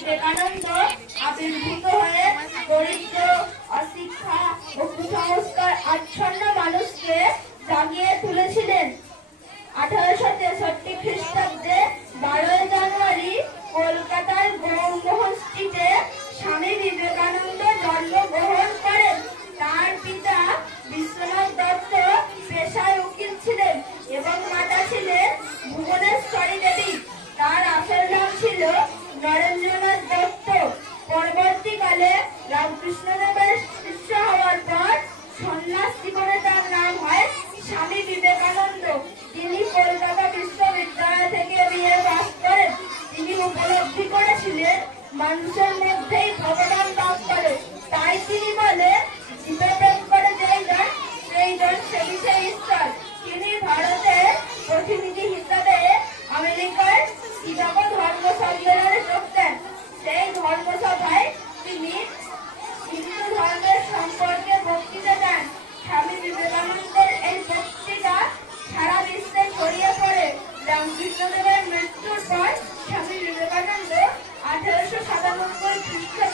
বিবেকানন্দ আবির্ভূত হয়ে দরিদ্র, অশিক্ষা ও কুসংস্কার আচ্ছন্ন মানুষকে জাগিয়ে তুলেছিলেন। 1863 খ্রিস্টাব্দে 12 জানুয়ারি কলকাতার গৌরমোহন স্ট্রিটে স্বামী বিবেকানন্দ জন্মগ্রহণ করেন। তার পিতা বিশ্বনাথ দত্ত পেশায় উকিল ছিলেন এবং মাতা ছিলেন ভুবনেশ্বরী দেবী। তার আসল নাম ছিল নরেন্দ্রনাথ দত্ত। পরবর্তীকালে রামকৃষ্ণদেবের শিষ্য হওয়ার পর সন্ন্যাস জীবনে তার নাম হয় স্বামী বিবেকানন্দ। তিনি কলকাতা বিশ্ববিদ্যালয় থেকে বিএ পাস করেন। তিনি উপলব্ধি করেছিলেন মানুষের মধ্যেই ভগবান বাস করে। তাই তিনি বলে, জীবে প্রেম করে যেই জন সেই জন সে বিষয়ে ঈশ্বর। তিনি ভারতের প্রতিনিধি হিসাবে আমেরিকার শিকাগো ধর্ম সম্মেলনে যোগ দেন। সেই ধর্মসভায় তিনি হিন্দু ধর্মের সম্পর্কে বক্তৃতা দেন। স্বামী বিবেকানন্দের এই বক্তৃতা সারা বিশ্বে ছড়িয়ে পড়ে। রামকৃষ্ণদেবের মৃত্যুর পর স্বামী বিবেকানন্দ 1897 খ্রিস্টাব্দে